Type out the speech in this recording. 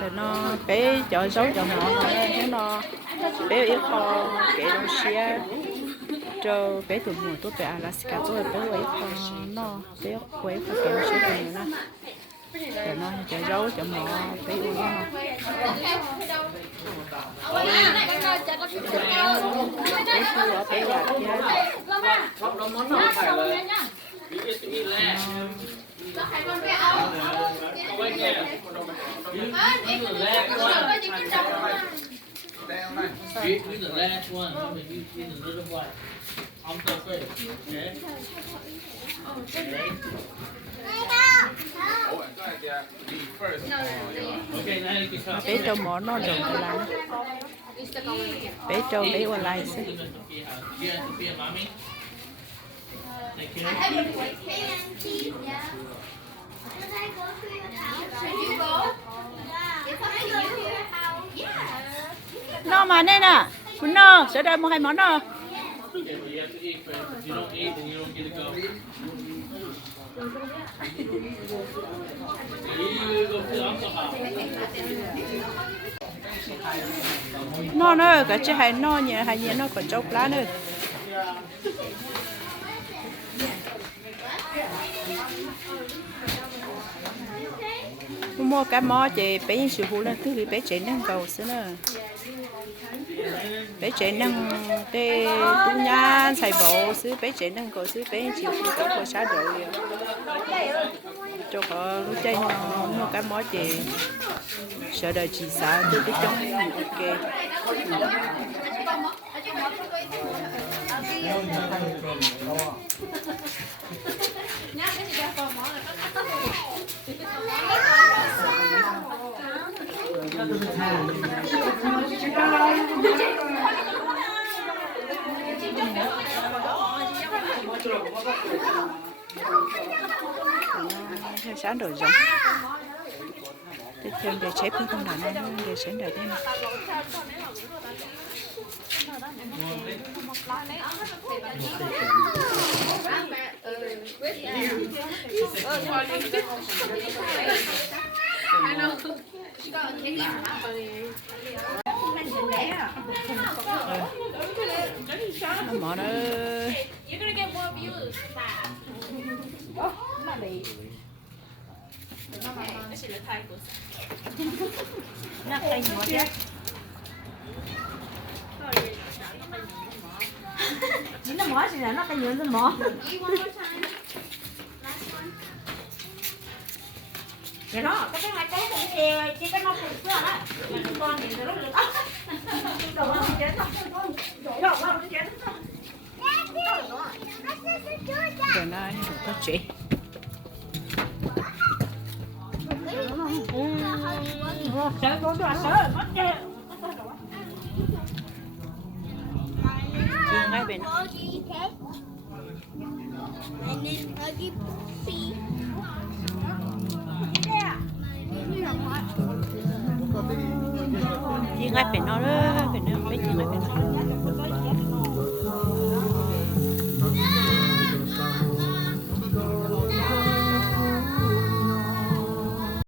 để nó bé cho dấu cho nó bé yêu kho cái đồ xe cho bé tụi mùa tôi bé Alaska tôi bé quấy kho nó bé quấy kho cái đồ xe này nè để nó cho dấu cho nó bé uống nó bé xua bé gạt You're the last one. You're the little white. I'm so afraid. Okay. Okay, now you can come. bé cho mỏ nó rộng lại bé cho bé qua lại xí Yeah, Sophia, mommy. Thank you. nó mà đây nè muốn nó sẽ đây một hai món nó Okay, but you have to eat first. If you don't eat, then you don't get to go. You go fill up somehow. nó nữa cả chứ hay nó nhẹ hay nhẹ nó còn chốc lá nữa mua cái mò chị bé những sự hú lên thứ thì bé chạy nâng cầu xí nữa bé chạy nâng tê tu nhan xài bộ xí bé chạy nâng cầu xí bé những sự hú cầu của xã đội cho có lúc chơi nó mua cái mò chị sợ đời chị xã tôi biết trong ok theo sáng đổi giống tiếp theo để chế phương không đàn nó để sáng đời thế này nó mỏ nó nó mỏ gì là nó cái nhựa nó mỏ vậy đó cái này cái chỉ cái nó phụ đó con thì nó rất là đồ ăn chén đồ ăn chén rồi nó đủ các chị sợ con cho anh sợ mất chứ ngay bên chị ngay bên nó đó bên nó mấy chị ngay bên nó